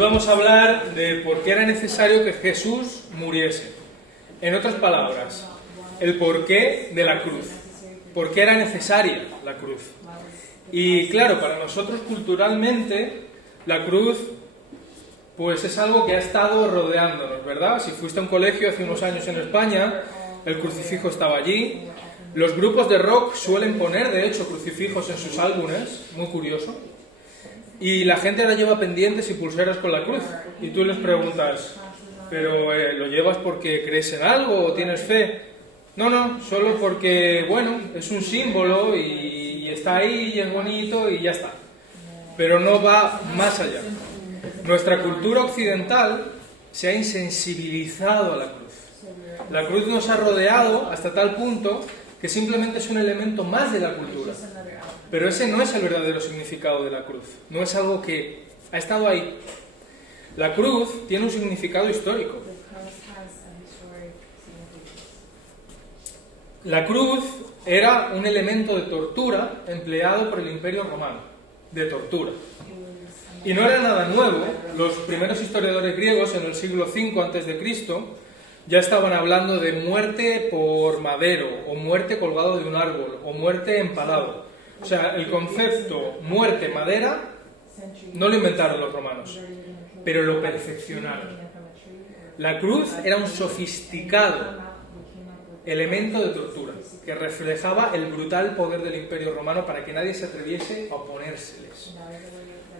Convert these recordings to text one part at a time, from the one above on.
Hoy vamos a hablar de por qué era necesario que Jesús muriese. En otras palabras, el porqué de la cruz. ¿Por qué era necesaria la cruz? Y claro, para nosotros culturalmente, la cruz pues es algo que ha estado rodeándonos, ¿verdad? Si fuiste a un colegio hace unos años en España, el crucifijo estaba allí. Los grupos de rock suelen poner, de hecho, crucifijos en sus álbumes, muy curioso. Y la gente ahora lleva pendientes y pulseras con la cruz. Y tú les preguntas, ¿pero lo llevas porque crees en algo o tienes fe? No, solo porque, bueno, es un símbolo y está ahí y es bonito y ya está. Pero no va más allá. Nuestra cultura occidental se ha insensibilizado a la cruz. La cruz nos ha rodeado hasta tal punto que simplemente es un elemento más de la cultura. Pero ese no es el verdadero significado de la cruz. No es algo que ha estado ahí. La cruz tiene un significado histórico. La cruz era un elemento de tortura empleado por el Imperio Romano. De tortura. Y no era nada nuevo. Los primeros historiadores griegos en el siglo V a.C. ya estaban hablando de muerte por madero, o muerte colgado de un árbol, o muerte empalado. O sea, el concepto muerte-madera no lo inventaron los romanos, pero lo perfeccionaron. La cruz era un sofisticado elemento de tortura que reflejaba el brutal poder del Imperio Romano para que nadie se atreviese a oponérseles.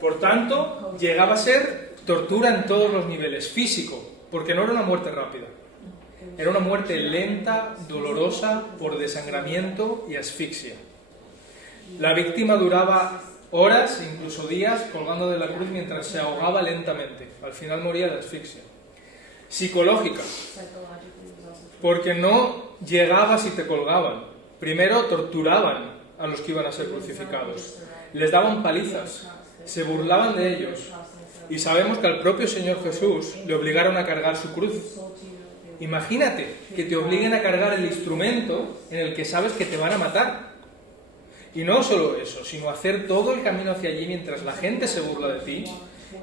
Por tanto, llegaba a ser tortura en todos los niveles, físico, porque no era una muerte rápida. Era una muerte lenta, dolorosa, por desangramiento y asfixia. La víctima duraba horas, incluso días, colgando de la cruz mientras se ahogaba lentamente. Al final moría de asfixia. Psicológica, porque no llegaba si te colgaban. Primero torturaban a los que iban a ser crucificados. Les daban palizas, se burlaban de ellos. Y sabemos que al propio Señor Jesús le obligaron a cargar su cruz. Imagínate que te obliguen a cargar el instrumento en el que sabes que te van a matar. Y no solo eso, sino hacer todo el camino hacia allí mientras la gente se burla de ti,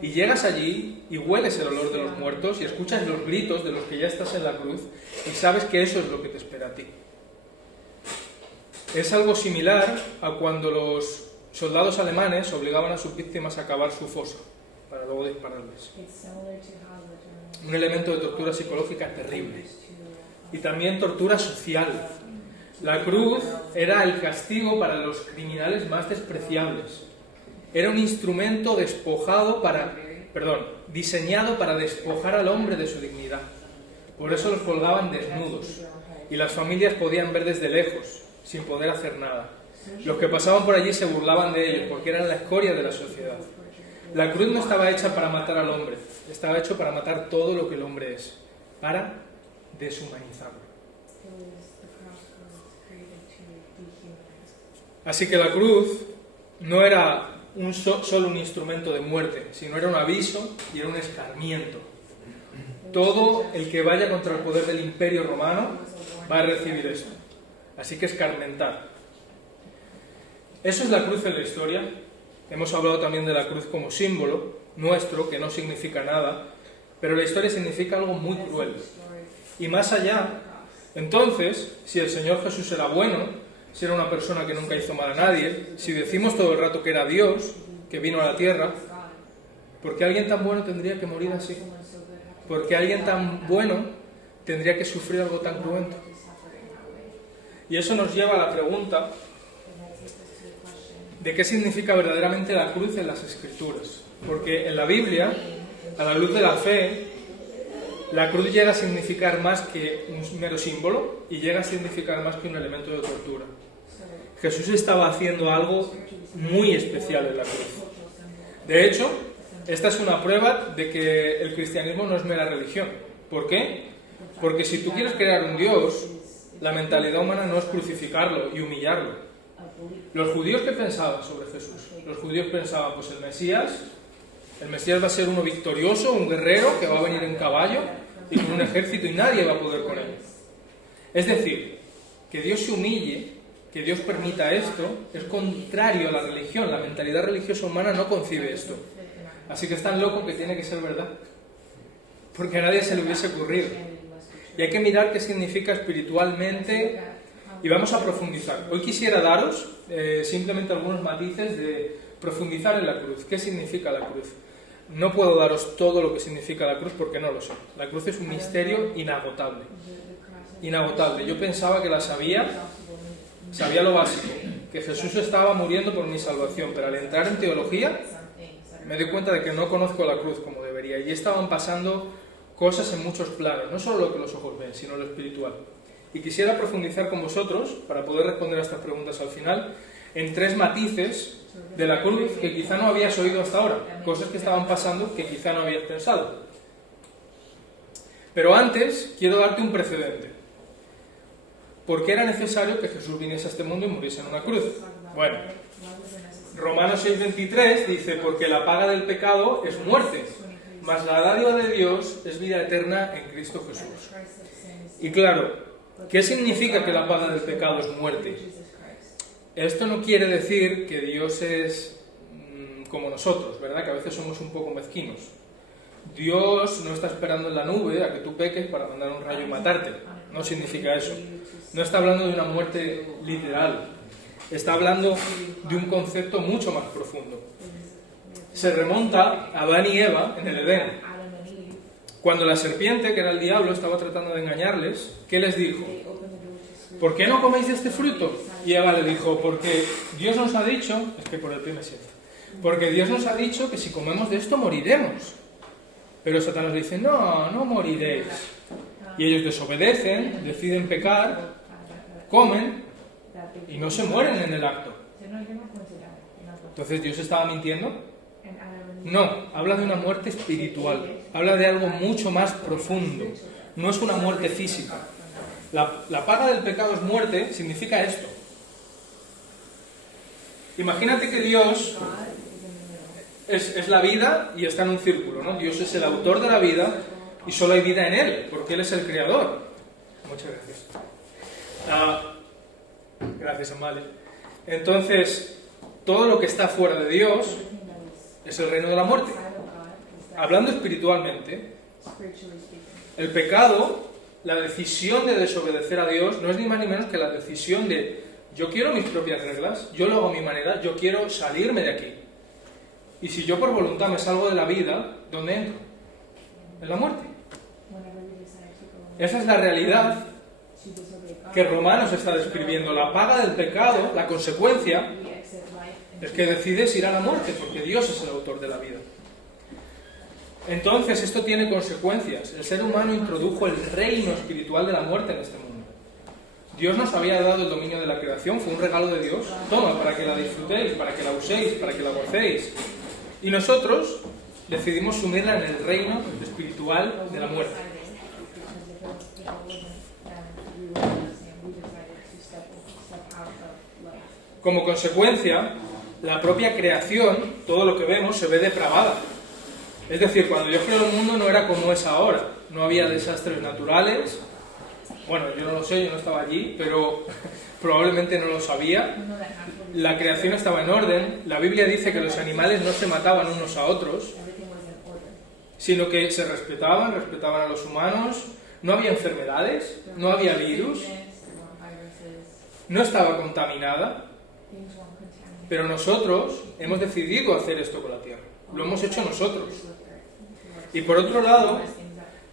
y llegas allí y hueles el olor de los muertos y escuchas los gritos de los que ya estás en la cruz y sabes que eso es lo que te espera a ti. Es algo similar a cuando los soldados alemanes obligaban a sus víctimas a cavar su fosa para luego dispararles. Un elemento de tortura psicológica terrible. Y también tortura social. La cruz era el castigo para los criminales más despreciables. Era un instrumento diseñado para despojar al hombre de su dignidad. Por eso los colgaban desnudos. Y las familias podían ver desde lejos, sin poder hacer nada. Los que pasaban por allí se burlaban de ellos, porque eran la escoria de la sociedad. La cruz no estaba hecha para matar al hombre, estaba hecho para matar todo lo que el hombre es, para deshumanizarlo. Así que la cruz no era solo un instrumento de muerte, sino era un aviso y era un escarmiento. Todo el que vaya contra el poder del Imperio Romano va a recibir esto. Así que escarmentar. Eso es la cruz en la historia. Hemos hablado también de la cruz como símbolo nuestro, que no significa nada, pero la historia significa algo muy cruel. Y más allá, entonces, si el Señor Jesús era bueno, si era una persona que nunca hizo mal a nadie, si decimos todo el rato que era Dios, que vino a la tierra, ¿por qué alguien tan bueno tendría que morir así? ¿Por qué alguien tan bueno tendría que sufrir algo tan cruento? Y eso nos lleva a la pregunta de qué significa verdaderamente la cruz en las Escrituras. Porque en la Biblia, a la luz de la fe, la cruz llega a significar más que un mero símbolo y llega a significar más que un elemento de tortura. Jesús estaba haciendo algo muy especial en la cruz. De hecho, esta es una prueba de que el cristianismo no es mera religión. ¿Por qué? Porque si tú quieres crear un Dios, la mentalidad humana no es crucificarlo y humillarlo. Los judíos, ¿qué pensaban sobre Jesús? Los judíos pensaban, pues el Mesías va a ser uno victorioso, un guerrero que va a venir en caballo y con un ejército y nadie va a poder con él. Es decir, que Dios se humille, que Dios permita esto, es contrario a la religión. La mentalidad religiosa humana no concibe esto. Así que es tan loco que tiene que ser verdad, porque a nadie se le hubiese ocurrido. Y hay que mirar qué significa espiritualmente, y vamos a profundizar. Hoy quisiera daros simplemente algunos matices de profundizar en la cruz. ¿Qué significa la cruz? No puedo daros todo lo que significa la cruz porque no lo sé. La cruz es un misterio inagotable. Inagotable. Yo pensaba que la sabía lo básico, que Jesús estaba muriendo por mi salvación, pero al entrar en teología me doy cuenta de que no conozco la cruz como debería, y estaban pasando cosas en muchos planos, no solo lo que los ojos ven, sino lo espiritual. Y quisiera profundizar con vosotros, para poder responder a estas preguntas al final, en 3 matices de la cruz que quizá no habías oído hasta ahora, cosas que estaban pasando que quizá no habías pensado. Pero antes quiero darte un precedente. ¿Por qué era necesario que Jesús viniese a este mundo y muriese en una cruz? Bueno, Romanos 6:23 dice, porque la paga del pecado es muerte, mas la dádiva de Dios es vida eterna en Cristo Jesús. Y claro, ¿qué significa que la paga del pecado es muerte? Esto no quiere decir que Dios es como nosotros, ¿verdad? Que a veces somos un poco mezquinos. Dios no está esperando en la nube a que tú peques para mandar un rayo y matarte. No significa eso. No está hablando de una muerte literal. Está hablando de un concepto mucho más profundo. Se remonta a Adán y Eva en el Edén. Cuando la serpiente, que era el diablo, estaba tratando de engañarles, ¿qué les dijo? ¿Por qué no coméis de este fruto? Y Eva le dijo, porque Dios nos ha dicho, es que por el pie me siento, porque Dios nos ha dicho que si comemos de esto moriremos. Pero Satanás le dice, no, no moriréis. Y ellos desobedecen, deciden pecar, comen y no se mueren en el acto. Entonces, ¿Dios estaba mintiendo? No, habla de una muerte espiritual, habla de algo mucho más profundo. No es una muerte física. La paga del pecado es muerte, significa esto. Imagínate que Dios es la vida y está en un círculo, ¿no? Dios es el autor de la vida y solo hay vida en Él, porque Él es el creador. Muchas gracias. Gracias, Amalia. Entonces, todo lo que está fuera de Dios es el reino de la muerte. Hablando espiritualmente, el pecado, la decisión de desobedecer a Dios, no es ni más ni menos que la decisión de yo quiero mis propias reglas, yo lo hago a mi manera, yo quiero salirme de aquí. Y si yo por voluntad me salgo de la vida, ¿dónde entro? En la muerte. Esa es la realidad que Romanos está describiendo. La paga del pecado, la consecuencia, es que decides ir a la muerte, porque Dios es el autor de la vida. Entonces, esto tiene consecuencias. El ser humano introdujo el reino espiritual de la muerte en este mundo. Dios nos había dado el dominio de la creación, fue un regalo de Dios. Toma, para que la disfrutéis, para que la uséis, para que la gocéis. Y nosotros decidimos sumirla en el reino espiritual de la muerte. Como consecuencia, la propia creación, todo lo que vemos, se ve depravada. Es decir, cuando Dios creó el mundo no era como es ahora. No había desastres naturales. Bueno, yo no lo sé, yo no estaba allí, pero probablemente no lo sabía. La creación estaba en orden. La Biblia dice que los animales no se mataban unos a otros, sino que se respetaban a los humanos. No había enfermedades, no había virus, no estaba contaminada. Pero nosotros hemos decidido hacer esto con la tierra. Lo hemos hecho nosotros. Y por otro lado,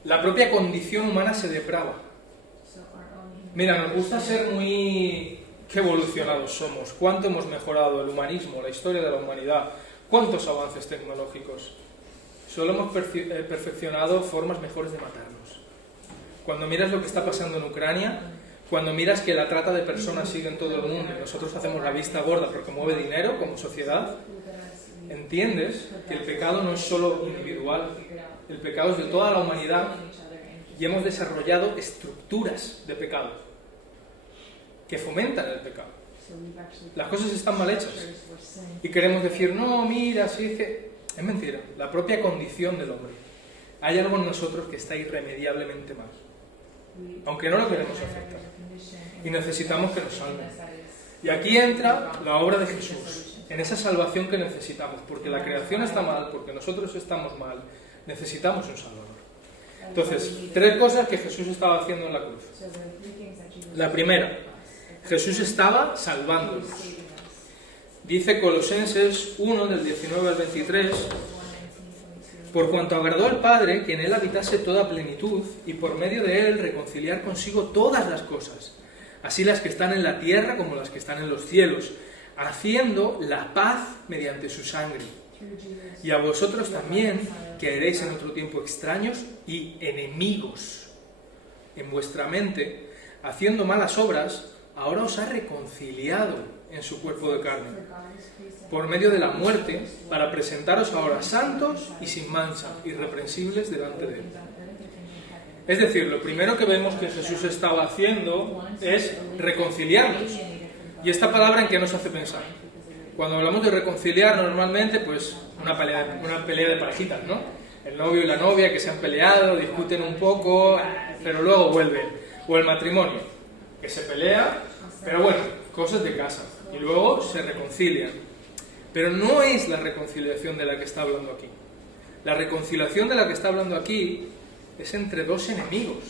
la propia condición humana se deprava. Mira, nos gusta ser muy... qué evolucionados somos, cuánto hemos mejorado el humanismo, la historia de la humanidad, cuántos avances tecnológicos. Solo hemos perfeccionado formas mejores de matarnos. Cuando miras lo que está pasando en Ucrania, cuando miras que la trata de personas sigue en todo el mundo y nosotros hacemos la vista gorda porque mueve dinero como sociedad, entiendes que el pecado no es solo individual, el pecado es de toda la humanidad y hemos desarrollado estructuras de pecado que fomentan el pecado. Las cosas están mal hechas y queremos decir, no, mira, sí, es que... es mentira, la propia condición del hombre. Hay algo en nosotros que está irremediablemente mal, aunque no lo queremos aceptar, y necesitamos que nos salven. Y aquí entra la obra de Jesús. en esa salvación que necesitamos, porque la creación está mal, porque nosotros estamos mal, necesitamos un Salvador. Entonces, 3 cosas que Jesús estaba haciendo en la cruz. La primera, Jesús estaba salvándonos. Dice Colosenses 1, del 19 al 23, por cuanto agradó al Padre que en Él habitase toda plenitud, y por medio de Él reconciliar consigo todas las cosas, así las que están en la tierra como las que están en los cielos, haciendo la paz mediante su sangre. Y a vosotros también, que eréis en otro tiempo extraños y enemigos en vuestra mente, haciendo malas obras, ahora os ha reconciliado en su cuerpo de carne, por medio de la muerte, para presentaros ahora santos y sin mancha, irreprensibles delante de Él. Es decir, lo primero que vemos que Jesús estaba haciendo es reconciliarnos. ¿Y esta palabra en qué nos hace pensar? Cuando hablamos de reconciliar, normalmente, pues una pelea de parejitas, ¿no? El novio y la novia que se han peleado, discuten un poco, pero luego vuelven. O el matrimonio, que se pelea, pero bueno, cosas de casa. Y luego se reconcilian. Pero no es la reconciliación de la que está hablando aquí. La reconciliación de la que está hablando aquí es entre 2 enemigos.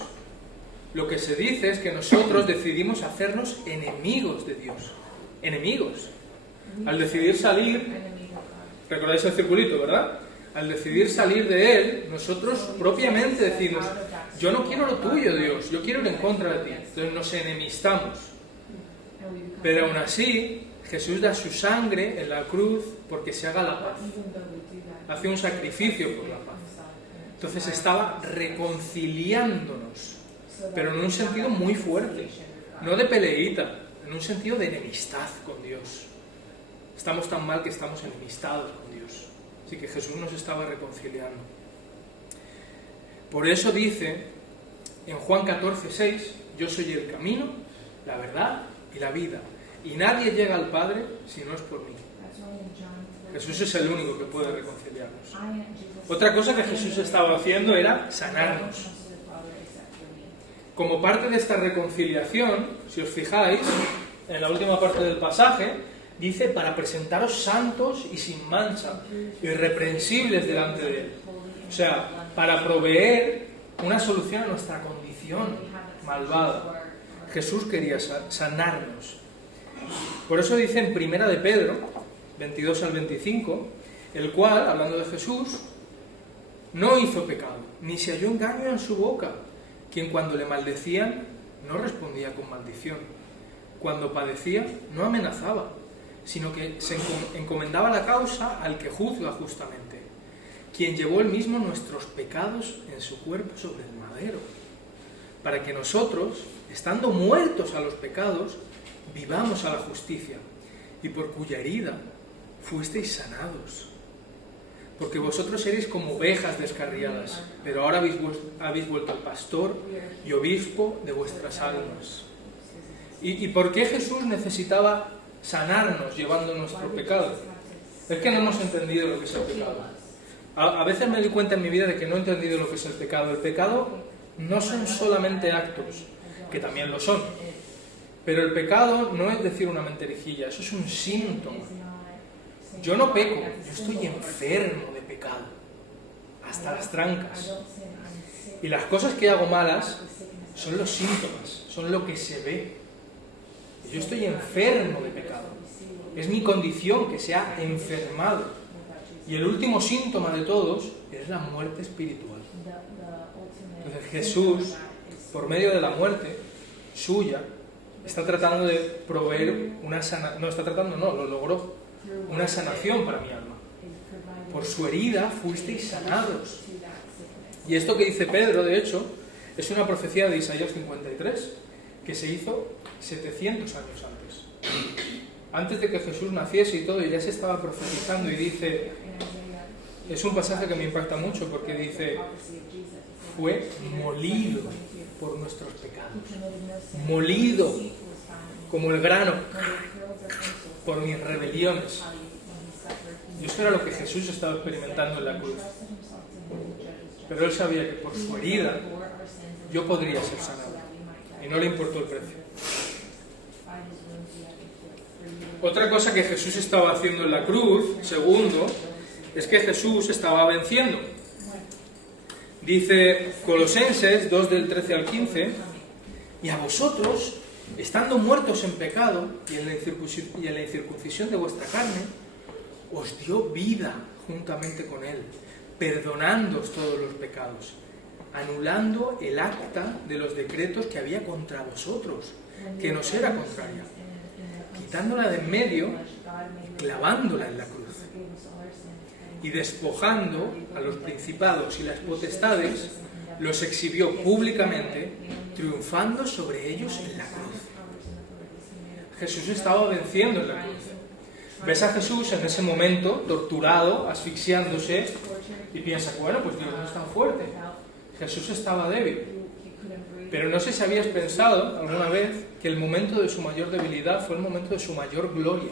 Lo que se dice es que nosotros decidimos hacernos enemigos de Dios. Enemigos. Al decidir salir, recordáis el circulito, ¿verdad? Al decidir salir de Él, nosotros propiamente decimos, yo no quiero lo tuyo, Dios, yo quiero ir en contra de ti. Entonces nos enemistamos. Pero aún así, Jesús da su sangre en la cruz porque se haga la paz. Hace un sacrificio por la paz. Entonces estaba reconciliándonos, pero en un sentido muy fuerte. No de peleita, en un sentido de enemistad con Dios. Estamos tan mal que estamos enemistados con Dios. Así que Jesús nos estaba reconciliando. Por eso dice en Juan 14:6, yo soy el camino, la verdad y la vida. Y nadie llega al Padre si no es por mí. Jesús es el único que puede reconciliarnos. Otra cosa que Jesús estaba haciendo era sanarnos. Como parte de esta reconciliación, si os fijáis, en la última parte del pasaje, dice, para presentaros santos y sin mancha, irreprensibles delante de Él. O sea, para proveer una solución a nuestra condición malvada. Jesús quería sanarnos. Por eso dice en Primera de Pedro, 22 al 25, el cual, hablando de Jesús, no hizo pecado, ni se halló engaño en su boca, quien cuando le maldecían no respondía con maldición. Cuando padecía no amenazaba, sino que se encomendaba la causa al que juzga justamente, quien llevó él mismo nuestros pecados en su cuerpo sobre el madero, para que nosotros, estando muertos a los pecados, vivamos a la justicia, y por cuya herida fuisteis sanados. Porque vosotros erais como ovejas descarriadas, pero ahora habéis vuelto al pastor y obispo de vuestras almas. ¿Y por qué Jesús necesitaba sanarnos llevando nuestro pecado? Es que no hemos entendido lo que es el pecado. A veces me doy cuenta en mi vida de que no he entendido lo que es el pecado. El pecado no son solamente actos, que también lo son. Pero el pecado no es decir una mentirijilla, eso es un síntoma. Yo no peco, yo estoy enfermo de pecado, hasta las trancas. Y las cosas que hago malas son los síntomas, son lo que se ve. Yo estoy enfermo de pecado. Es mi condición que se ha enfermado. Y el último síntoma de todos es la muerte espiritual. Entonces Jesús, por medio de la muerte suya, está tratando de proveer una sanación. No, está tratando, no, lo logró. Una sanación para mi alma. Por su herida fuisteis sanados. Y esto que dice Pedro, de hecho, es una profecía de Isaías 53, que se hizo 700 años antes. Antes de que Jesús naciese y todo, ya se estaba profetizando y dice, es un pasaje que me impacta mucho porque dice, fue molido por nuestros pecados. Molido como el grano por mis rebeliones. Y eso era lo que Jesús estaba experimentando en la cruz. Pero él sabía que por su herida yo podría ser sanado. Y no le importó el precio. Otra cosa que Jesús estaba haciendo en la cruz, segundo, es que Jesús estaba venciendo. Dice Colosenses 2 del 13 al 15, y a vosotros, estando muertos en pecado y en la incircuncisión de vuestra carne, os dio vida juntamente con Él, perdonándoos todos los pecados, anulando el acta de los decretos que había contra vosotros, que nos era contraria, quitándola de en medio, clavándola en la cruz, y despojando a los principados y las potestades, los exhibió públicamente, triunfando sobre ellos en la cruz. Jesús estaba venciendo en la cruz. Ves a Jesús en ese momento, torturado, asfixiándose, y piensas, bueno, pues Dios no es tan fuerte. Jesús estaba débil. Pero no sé si habías pensado alguna vez que el momento de su mayor debilidad fue el momento de su mayor gloria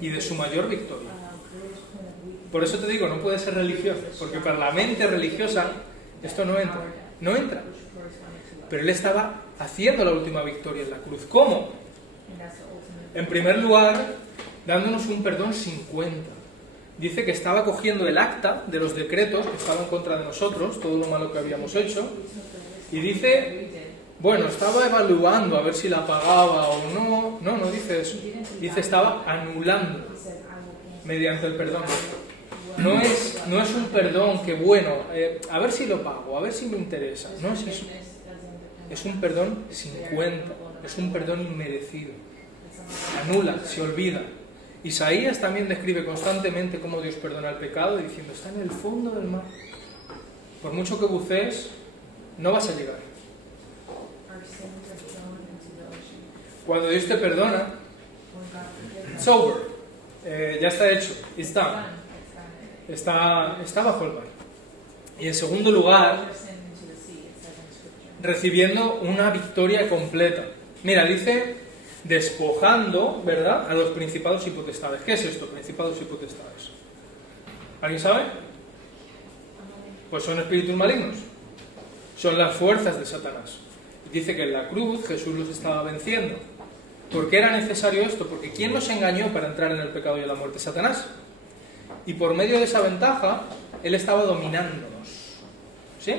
y de su mayor victoria. Por eso te digo, no puede ser religioso, porque para la mente religiosa esto no entra. No entra. Pero Él estaba haciendo la última victoria en la cruz. ¿Cómo? En primer lugar, dándonos un perdón sin cuenta. Dice que estaba cogiendo el acta de los decretos que estaban en contra de nosotros, todo lo malo que habíamos hecho, y dice, bueno, estaba evaluando a ver si la pagaba o no. No dice eso. Dice, estaba anulando mediante el perdón. No es un perdón que, bueno, a ver si lo pago, a ver si me interesa. No es eso. Es un perdón sin cuenta, es un perdón inmerecido. Anula, se olvida. Isaías también describe constantemente cómo Dios perdona el pecado, diciendo, está en el fondo del mar. Por mucho que bucees, no vas a llegar. Cuando Dios te perdona, it's over. Ya está hecho, it's done. Está bajo el mar. Y en segundo lugar, recibiendo una victoria completa. Mira, dice, despojando, ¿verdad?, a los principados y potestades. ¿Qué es esto, principados y potestades? ¿Alguien sabe? Pues son espíritus malignos. Son las fuerzas de Satanás. Dice que en la cruz Jesús los estaba venciendo. ¿Por qué era necesario esto? Porque ¿quién nos engañó para entrar en el pecado y en la muerte? Satanás. Y por medio de esa ventaja, Él estaba dominándonos. ¿Sí?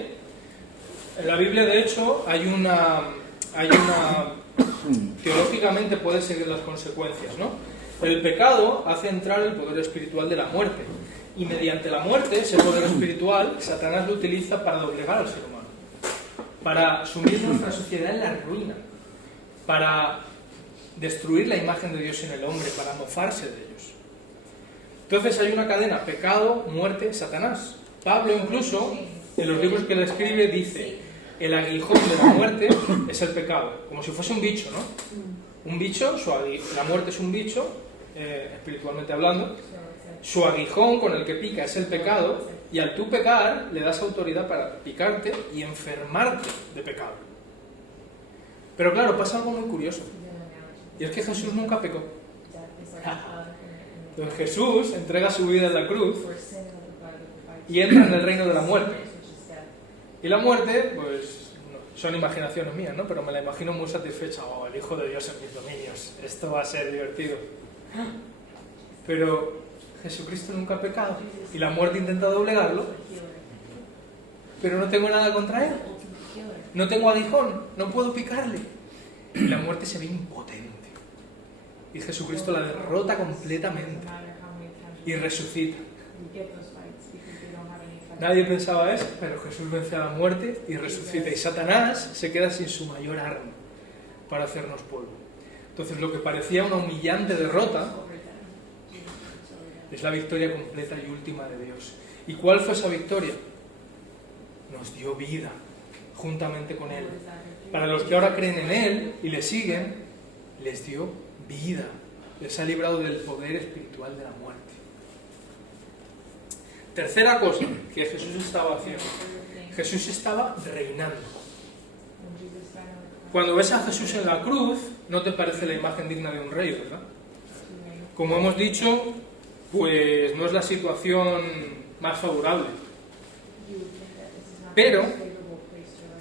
En la Biblia, de hecho, hay una teológicamente puede seguir las consecuencias, ¿no? El pecado hace entrar el poder espiritual de la muerte. Y mediante la muerte, ese poder espiritual, Satanás lo utiliza para doblegar al ser humano. Para sumir nuestra sociedad en la ruina. Para destruir la imagen de Dios en el hombre, para mofarse de ellos. Entonces hay una cadena, pecado, muerte, Satanás. Pablo incluso, en los libros que él escribe, dice, el aguijón de la muerte es el pecado, como si fuese un bicho, ¿no? Un bicho, la muerte es un bicho, espiritualmente hablando, su aguijón con el que pica es el pecado, y al tú pecar le das autoridad para picarte y enfermarte de pecado. Pero claro, pasa algo muy curioso, y es que Jesús nunca pecó. Entonces Jesús entrega su vida en la cruz y entra en el reino de la muerte. Y la muerte, pues, son imaginaciones mías, ¿no? Pero me la imagino muy satisfecha. Oh, el Hijo de Dios en mis dominios. Esto va a ser divertido. Pero Jesucristo nunca ha pecado. Y la muerte intenta doblegarlo. Pero no tengo nada contra Él. No tengo aguijón. No puedo picarle. Y la muerte se ve impotente. Y Jesucristo la derrota completamente. Y resucita. Nadie pensaba eso, pero Jesús vence a la muerte y resucita. Y Satanás se queda sin su mayor arma para hacernos polvo. Entonces lo que parecía una humillante derrota es la victoria completa y última de Dios. ¿Y cuál fue esa victoria? Nos dio vida juntamente con Él. Para los que ahora creen en Él y le siguen, les dio vida. Les ha librado del poder espiritual de la muerte. Tercera cosa que Jesús estaba haciendo. Jesús estaba reinando. Cuando ves a Jesús en la cruz, no te parece la imagen digna de un rey, ¿verdad? Como hemos dicho, pues no es la situación más favorable. Pero,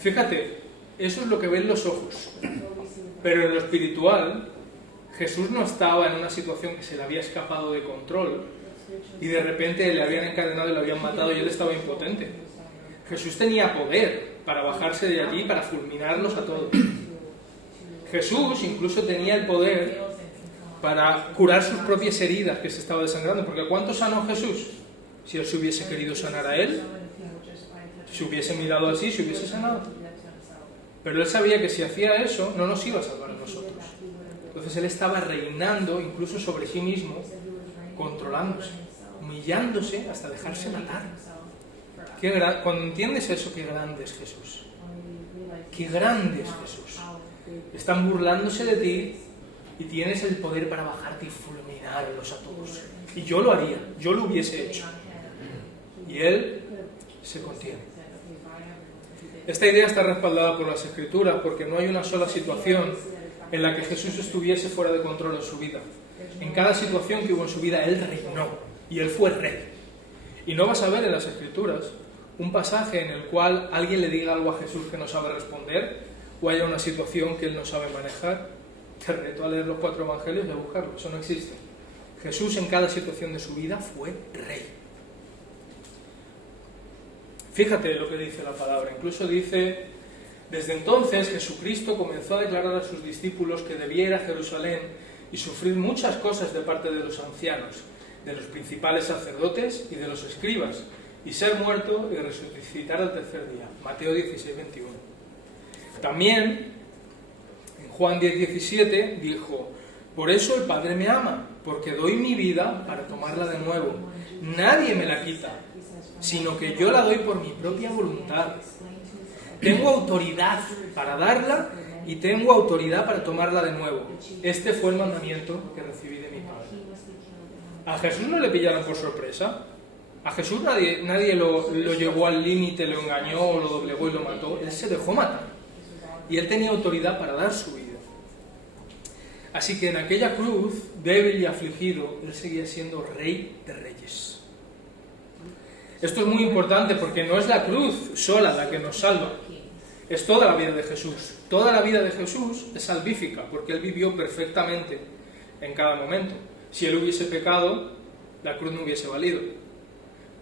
fíjate, eso es lo que ven los ojos. Pero en lo espiritual, Jesús no estaba en una situación que se le había escapado de control y de repente le habían encadenado y lo habían matado y él estaba impotente. Jesús tenía poder para bajarse de allí, para fulminarlos a todos. Jesús incluso tenía el poder para curar sus propias heridas que se estaba desangrando, porque ¿cuánto sanó Jesús? Si él se hubiese querido sanar a él, si hubiese mirado así, se hubiese sanado. Pero él sabía que si hacía eso, no nos iba a salvar a nosotros. Entonces él estaba reinando incluso sobre sí mismo, controlándose, humillándose hasta dejarse matar. Cuando entiendes eso, qué grande es Jesús. Qué grande es Jesús. Están burlándose de ti y tienes el poder para bajarte y fulminarlos a todos. Y yo lo haría, yo lo hubiese hecho. Y él se contiene. Esta idea está respaldada por las Escrituras porque no hay una sola situación en la que Jesús estuviese fuera de control en su vida. En cada situación que hubo en su vida, él reinó y él fue rey. Y no vas a ver en las Escrituras un pasaje en el cual alguien le diga algo a Jesús que no sabe responder o haya una situación que él no sabe manejar. Te reto a leer los 4 evangelios y a buscarlo. Eso no existe. Jesús en cada situación de su vida fue rey. Fíjate lo que dice la palabra. Incluso dice: desde entonces Jesucristo comenzó a declarar a sus discípulos que debía ir a Jerusalén y sufrir muchas cosas de parte de los ancianos, de los principales sacerdotes y de los escribas, y ser muerto y resucitar al tercer día. Mateo 16, 21. También en Juan 10, 17 dijo: por eso el Padre me ama, porque doy mi vida para tomarla de nuevo. Nadie me la quita, sino que yo la doy por mi propia voluntad. Tengo autoridad para darla y tengo autoridad para tomarla de nuevo. Este fue el mandamiento que recibí de mi Padre. A Jesús no le pillaron por sorpresa. A Jesús nadie lo llevó al límite, lo engañó, lo doblegó y lo mató. Él se dejó matar. Y él tenía autoridad para dar su vida. Así que en aquella cruz, débil y afligido, él seguía siendo Rey de Reyes. Esto es muy importante porque no es la cruz sola la que nos salva. Es toda la vida de Jesús. Toda la vida de Jesús es salvífica porque él vivió perfectamente en cada momento. Si él hubiese pecado, la cruz no hubiese valido.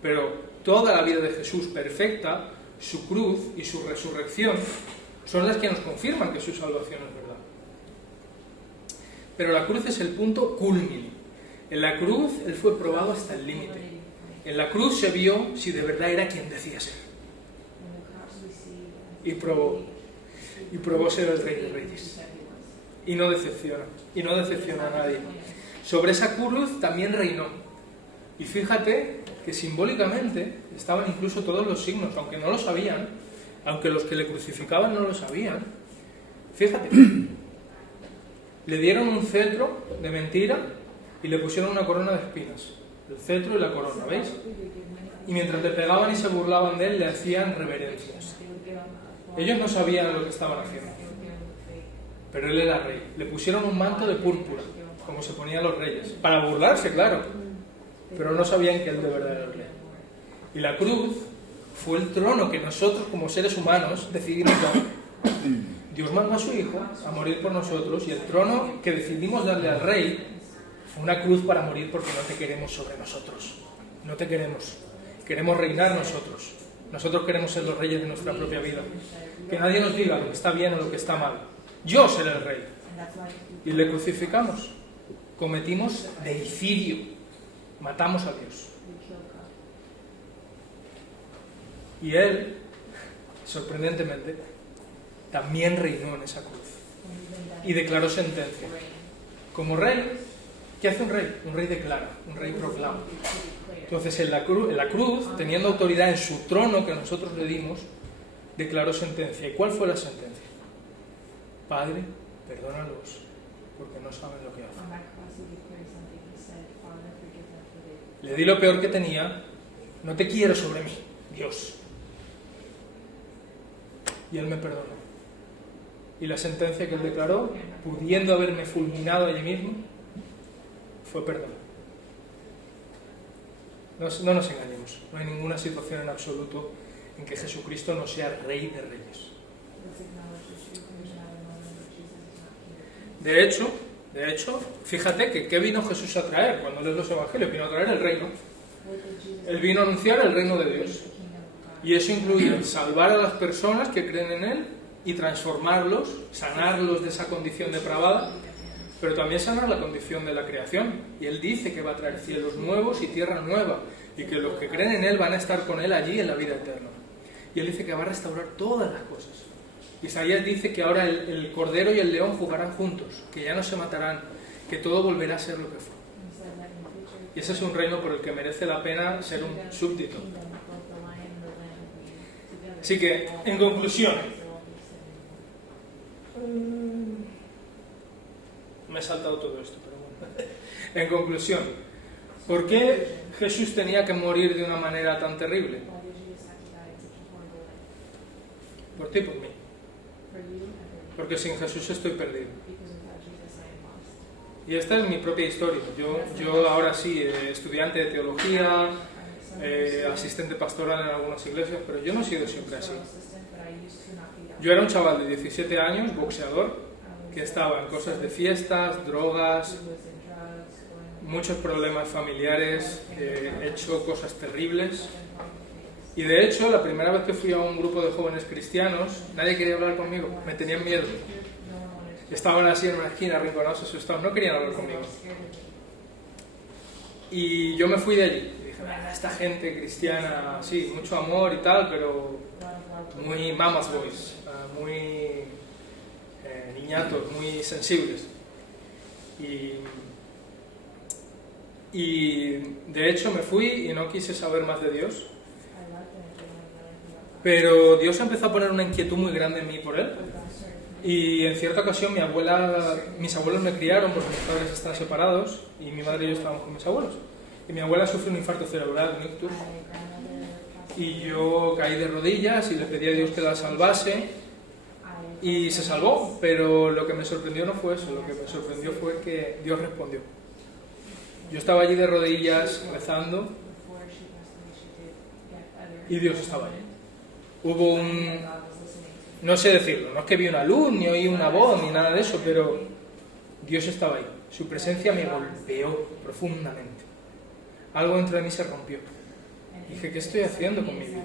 Pero toda la vida de Jesús perfecta, su cruz y su resurrección son las que nos confirman que su salvación es verdad. Pero la cruz es el punto culmine. En la cruz él fue probado hasta el límite. En la cruz se vio si de verdad era quien decía ser. Y probó ser el Rey de Reyes. Y no decepciona. Y no decepciona a nadie. Sobre esa cruz también reinó. Y fíjate que simbólicamente estaban incluso todos los signos, aunque no lo sabían, aunque los que le crucificaban no lo sabían. Fíjate, le dieron un cetro de mentira y le pusieron una corona de espinas. El cetro y la corona, ¿veis? Y mientras le pegaban y se burlaban de él, le hacían reverencias. Ellos no sabían lo que estaban haciendo, pero él era rey. Le pusieron un manto de púrpura, como se ponían los reyes, para burlarse, claro, pero no sabían que él de verdad era el rey. Y la cruz fue el trono que nosotros como seres humanos decidimos dar. Dios mandó a su Hijo a morir por nosotros y el trono que decidimos darle al rey fue una cruz para morir porque no te queremos sobre nosotros. No te queremos. Queremos reinar nosotros. Nosotros queremos ser los reyes de nuestra propia vida. Que nadie nos diga lo que está bien o lo que está mal. Yo seré el rey. Y le crucificamos. Cometimos deicidio. Matamos a Dios. Y él, sorprendentemente, también reinó en esa cruz. Y declaró sentencia. Como rey, ¿qué hace un rey? Un rey declara, un rey proclama. Entonces en la cruz, teniendo autoridad en su trono que nosotros le dimos, declaró sentencia. ¿Y cuál fue la sentencia? Padre, perdónalos, porque no saben lo que hacen. Le di lo peor que tenía, no te quiero sobre mí, Dios. Y él me perdonó. Y la sentencia que él declaró, pudiendo haberme fulminado allí mismo, fue perdón. No nos engañemos, no hay ninguna situación en absoluto en que Jesucristo no sea Rey de Reyes. De hecho, De hecho, fíjate que ¿qué vino Jesús a traer? Cuando lees los evangelios, vino a traer el reino. Él vino a anunciar el reino de Dios. Y eso incluye salvar a las personas que creen en Él y transformarlos, sanarlos de esa condición depravada, pero también sanar la condición de la creación. Y Él dice que va a traer cielos nuevos y tierra nueva, y que los que creen en Él van a estar con Él allí en la vida eterna. Y Él dice que va a restaurar todas las cosas. Isaías dice que ahora el cordero y el león jugarán juntos, que ya no se matarán, que todo volverá a ser lo que fue. Y ese es un reino por el que merece la pena ser un súbdito. Así que, en conclusión, me he saltado todo esto, pero bueno. En conclusión, ¿por qué Jesús tenía que morir de una manera tan terrible? Por ti y por mí. Porque sin Jesús estoy perdido. Y esta es mi propia historia. Yo ahora sí, estudiante de teología, asistente pastoral en algunas iglesias, pero yo no he sido siempre así. Yo era un chaval de 17 años, boxeador, que estaba en cosas de fiestas, drogas, muchos problemas familiares, he hecho cosas terribles. Y de hecho, la primera vez que fui a un grupo de jóvenes cristianos, nadie quería hablar conmigo, me tenían miedo. Estaban así en una esquina, arrinconados, asustados, no querían hablar conmigo. Y yo me fui de allí. Y dije, esta gente cristiana, sí, mucho amor y tal, pero muy mama's boys, muy niñatos, muy sensibles. Y de hecho me fui y no quise saber más de Dios. Pero Dios empezó a poner una inquietud muy grande en mí por Él. Y en cierta ocasión mis abuelos me criaron porque mis padres están separados y mi madre y yo estábamos con mis abuelos. Y mi abuela sufrió un infarto cerebral, un ictus. Y yo caí de rodillas y le pedí a Dios que la salvase. Y se salvó, pero lo que me sorprendió no fue eso, lo que me sorprendió fue que Dios respondió. Yo estaba allí de rodillas rezando y Dios estaba allí. Hubo no sé decirlo, no es que vi una luz, ni oí una voz, ni nada de eso, pero Dios estaba ahí. Su presencia me golpeó profundamente. Algo dentro de mí se rompió. Dije, ¿qué estoy haciendo con mi vida?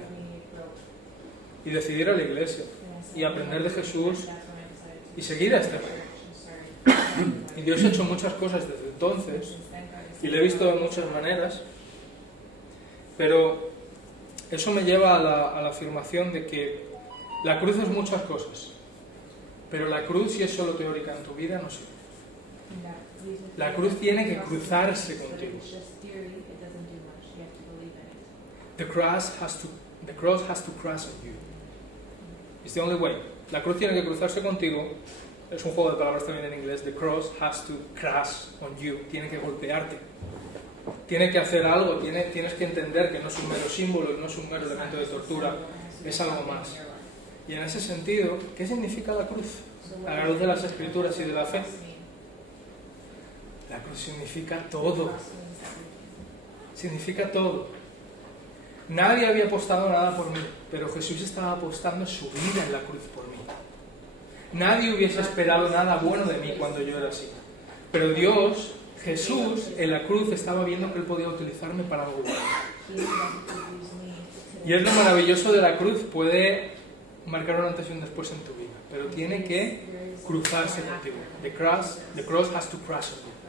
Y decidí ir a la iglesia y aprender de Jesús y seguir a este rey. Y Dios ha hecho muchas cosas desde entonces y lo he visto de muchas maneras, pero eso me lleva a la afirmación de que la cruz es muchas cosas, pero la cruz, si es solo teórica en tu vida, no sirve. La cruz tiene que cruzarse contigo. The cross has to cross on you. It's the only way. La cruz tiene que cruzarse contigo. Es un juego de palabras también en inglés. The cross has to crash on you. Tiene que golpearte. Tiene que hacer algo. Tienes que entender que no es un mero símbolo, no es un mero elemento de tortura. Es algo más. Y en ese sentido, ¿qué significa la cruz? A la luz de las Escrituras y de la fe. La cruz significa todo. Significa todo. Nadie había apostado nada por mí, pero Jesús estaba apostando su vida en la cruz por mí. Nadie hubiese esperado nada bueno de mí cuando yo era así. Pero Dios, Jesús, en la cruz estaba viendo que Él podía utilizarme para algo bueno. Y es lo maravilloso de la cruz, puede marcar un antes y un después en tu vida, pero tiene que cruzarse contigo. The cross has to cross on you.